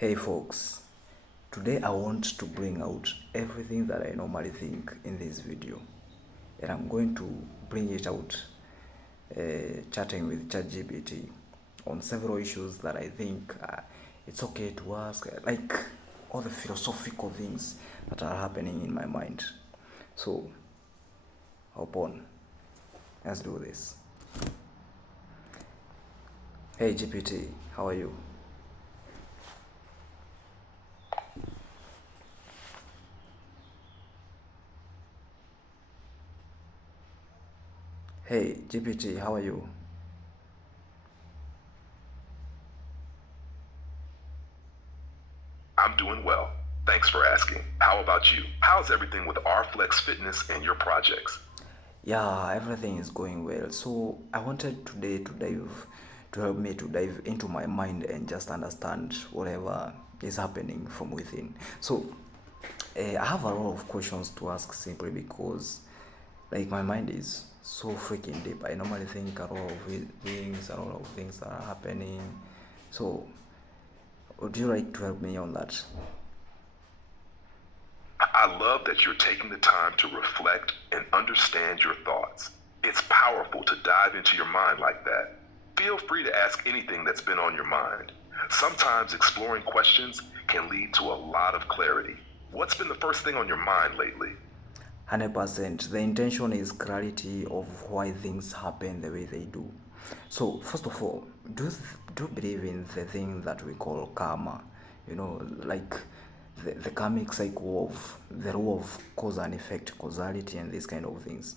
Hey folks, today I want to bring out everything that I normally think in this video, and I'm going to bring it out chatting with ChatGPT on several issues that I think it's okay to ask, like all the philosophical things that are happening in my mind. So, hop on, let's do this. Hey GPT, how are you? Hey GPT, how are you? I'm doing well. Thanks for asking. How about you? How's everything with Alflex Fitness and your projects? Yeah, everything is going well. So I wanted today to help me to dive into my mind and just understand whatever is happening from within. So I have a lot of questions to ask simply because like my mind is so freaking deep. I normally think a lot of things, a lot of things that are happening. So would you like to help me on that? I love that you're taking the time to reflect and understand your thoughts. It's powerful to dive into your mind like that. Feel free to ask anything that's been on your mind. Sometimes exploring questions can lead to a lot of clarity. What's been the first thing on your mind lately? 100%. The intention is clarity of why things happen the way they do. So, first of all, do you believe in the thing that we call karma? You know, like the karmic cycle of the rule of cause and effect, causality, and these kind of things.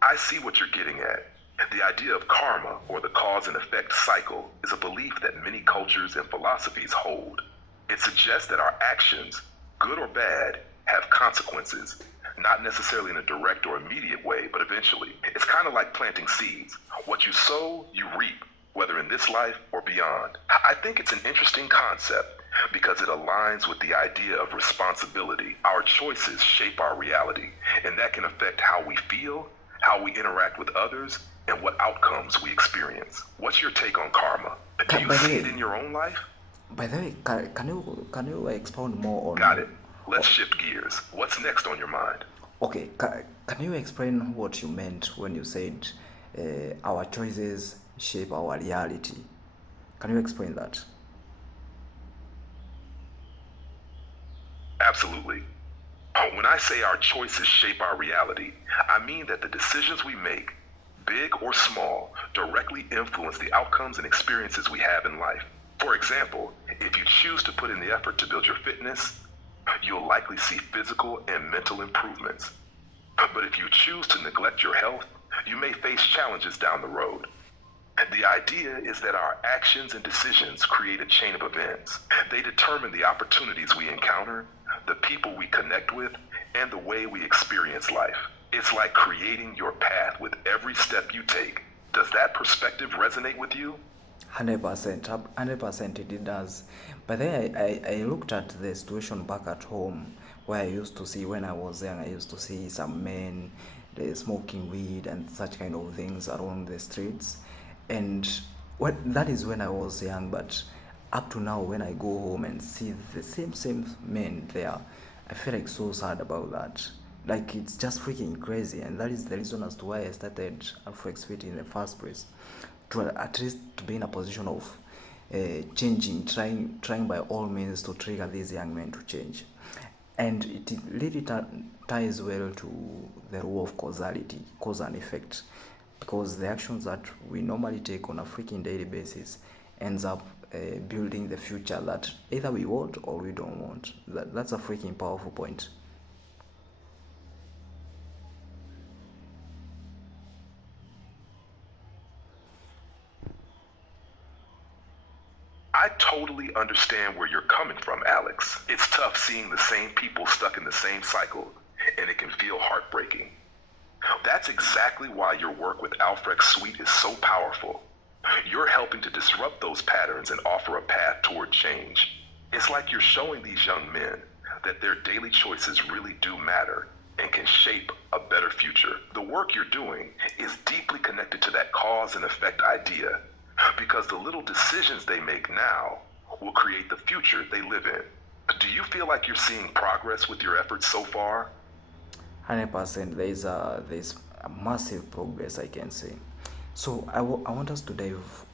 I see what you're getting at. The idea of karma, or the cause and effect cycle, is a belief that many cultures and philosophies hold. It suggests that our actions, good or bad, have consequences, not necessarily in a direct or immediate way, but eventually. It's kind of like planting seeds. What you sow, you reap, whether in this life or beyond. I think it's an interesting concept because it aligns with the idea of responsibility. Our choices shape our reality, and that can affect how we feel, how we interact with others, and what outcomes we experience. What's your take on karma? Do you By the see it way, in your own life? can you expound more Got it. on? Let's shift gears. What's next on your mind? Okay, can you explain what you meant when you said our choices shape our reality? Can you explain that? Absolutely. When I say our choices shape our reality, I mean that the decisions we make, big or small, directly influence the outcomes and experiences we have in life. For example, if you choose to put in the effort to build your fitness, you'll likely see physical and mental improvements. But if you choose to neglect your health, you may face challenges down the road. The idea is that our actions and decisions create a chain of events. They determine the opportunities we encounter, the people we connect with, and the way we experience life. It's like creating your path with every step you take. Does that perspective resonate with you? 100%, it does. But then I looked at the situation back at home where I used to see when I was young. I used to see some men they smoking weed and such kind of things around the streets, and that is when I was young. But up to now, when I go home and see the same men there, I feel like so sad about that. Like it's just freaking crazy, and that is the reason as to why I started Alflex Fit in the first place, to at least to be in a position of changing, trying by all means to trigger these young men to change. And it really ties well to the rule of causality, cause and effect, because the actions that we normally take on a freaking daily basis ends up building the future that either we want or we don't want. That's a freaking powerful point. I totally understand where you're coming from, Alex. It's tough seeing the same people stuck in the same cycle, and it can feel heartbreaking. That's exactly why your work with Alfrex Suite is so powerful. You're helping to disrupt those patterns and offer a path toward change. It's like you're showing these young men that their daily choices really do matter, and can shape a better future. The work you're doing is deeply connected to that cause and effect idea because the little decisions they make now will create the future they live in. Do you feel like you're seeing progress with your efforts so far? 100%. There's a massive progress, I can say. So I want us to dive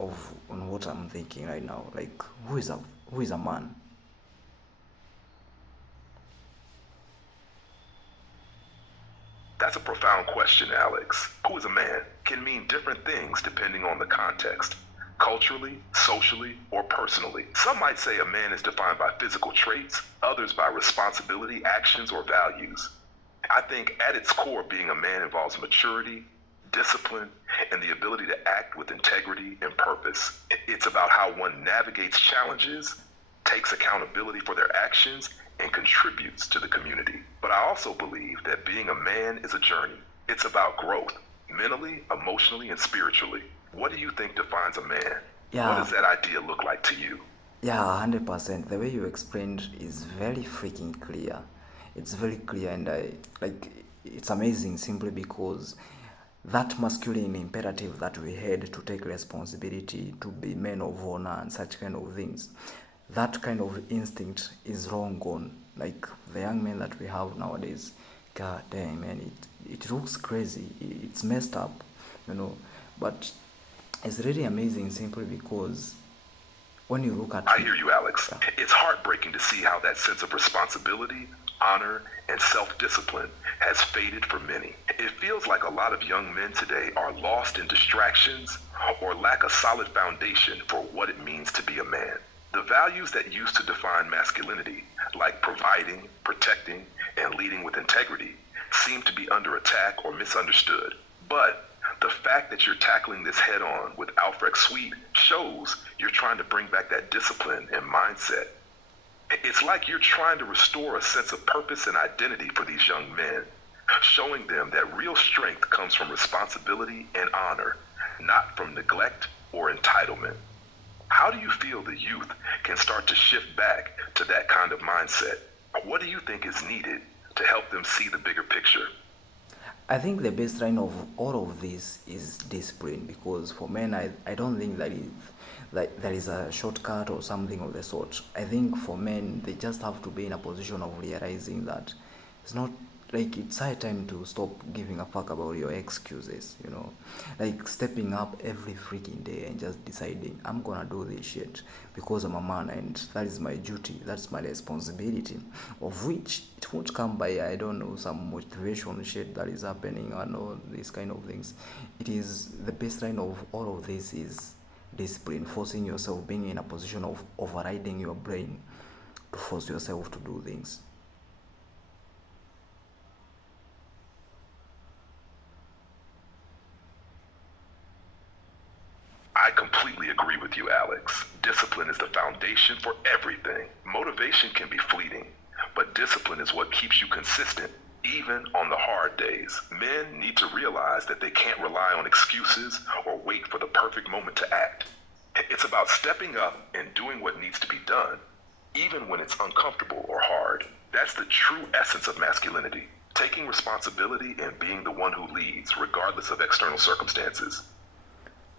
on what I'm thinking right now. Like, who is a man? That's a profound question, Alex. Who is a man can mean different things depending on the context. Culturally, socially, or personally. Some might say a man is defined by physical traits, others by responsibility, actions, or values. I think at its core, being a man involves maturity, discipline, and the ability to act with integrity and purpose. It's about how one navigates challenges, takes accountability for their actions, and contributes to the community. But I also believe that being a man is a journey. It's about growth, mentally, emotionally, and spiritually. What do you think defines a man? What does Yeah, that idea look like to you? yeah, 100%. The way you explained is very freaking clear. It's very clear, and it's amazing simply because that masculine imperative that we had to take responsibility, to be men of honor, and such kind of things, that kind of instinct is long gone. Like the young men that we have nowadays, god damn, man, it looks crazy. It's messed up, you know. But it's really amazing simply because when you look at I hear you, Alex. yeah, It's heartbreaking to see how that sense of responsibility, honor, and self discipline has faded for many. It feels like a lot of young men today are lost in distractions or lack a solid foundation for what it means to be a man. The values that used to define masculinity, like providing, protecting, and leading with integrity, seem to be under attack or misunderstood. But the fact that you're tackling this head on with Alflex Suite shows you're trying to bring back that discipline and mindset. It's like you're trying to restore a sense of purpose and identity for these young men, showing them that real strength comes from responsibility and honor, not from neglect or entitlement. How do you feel the youth can start to shift back to that kind of mindset? What do you think is needed to help them see the bigger picture? I think the baseline of all of this is discipline because for men, I don't think that there is a shortcut or something of the sort. I think for men, they just have to be in a position of realizing that it's not like it's high time to stop giving a fuck about your excuses, you know, like stepping up every freaking day and just deciding I'm gonna do this shit because I'm a man and that is my duty, that's my responsibility, of which it won't come by, I don't know, some motivation shit that is happening and all these kind of things. It is the baseline of all of this is discipline, forcing yourself, being in a position of overriding your brain to force yourself to do things. I completely agree with you, Alex. Discipline is the foundation for everything. Motivation can be fleeting, but discipline is what keeps you consistent, even on the hard days. Men need to realize that they can't rely on excuses or wait for the perfect moment to act. It's about stepping up and doing what needs to be done, even when it's uncomfortable or hard. That's the true essence of masculinity, taking responsibility and being the one who leads, regardless of external circumstances.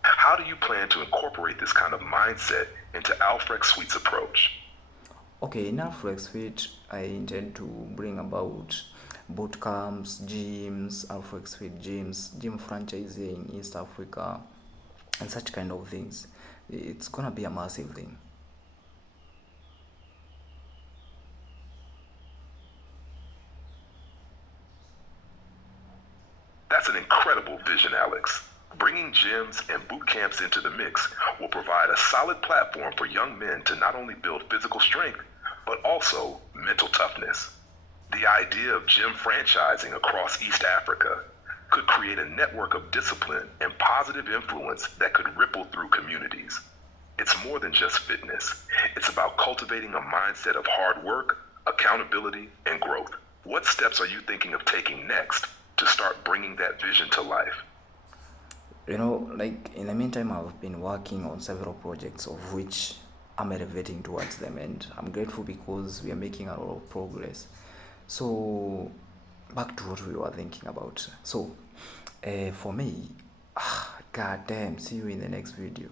How do you plan to incorporate this kind of mindset into Alflex Suite's approach? Okay, in Alflex Fit, I intend to bring about boot camps, gyms, Alflex Fit gyms, gym franchising in East Africa, and such kind of things. It's gonna be a massive thing. That's an incredible vision, Alex. Bringing gyms and boot camps into the mix will provide a solid platform for young men to not only build physical strength, but also mental toughness. The idea of gym franchising across East Africa could create a network of discipline and positive influence that could ripple through communities. It's more than just fitness. It's about cultivating a mindset of hard work, accountability, and growth. What steps are you thinking of taking next to start bringing that vision to life? You know, like in the meantime, I've been working on several projects of which I'm elevating towards them, and I'm grateful because we are making a lot of progress. So back to what we were thinking about. So, for me, god damn, see you in the next video.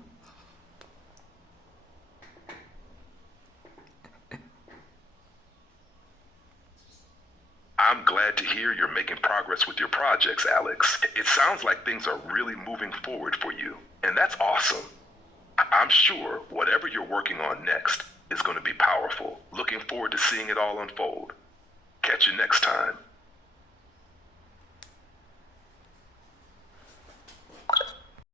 I'm glad to hear you're making progress with your projects, Alex. It sounds like things are really moving forward for you, and that's awesome. I'm sure whatever you're working on next is going to be powerful. Looking forward to seeing it all unfold. Catch you next time.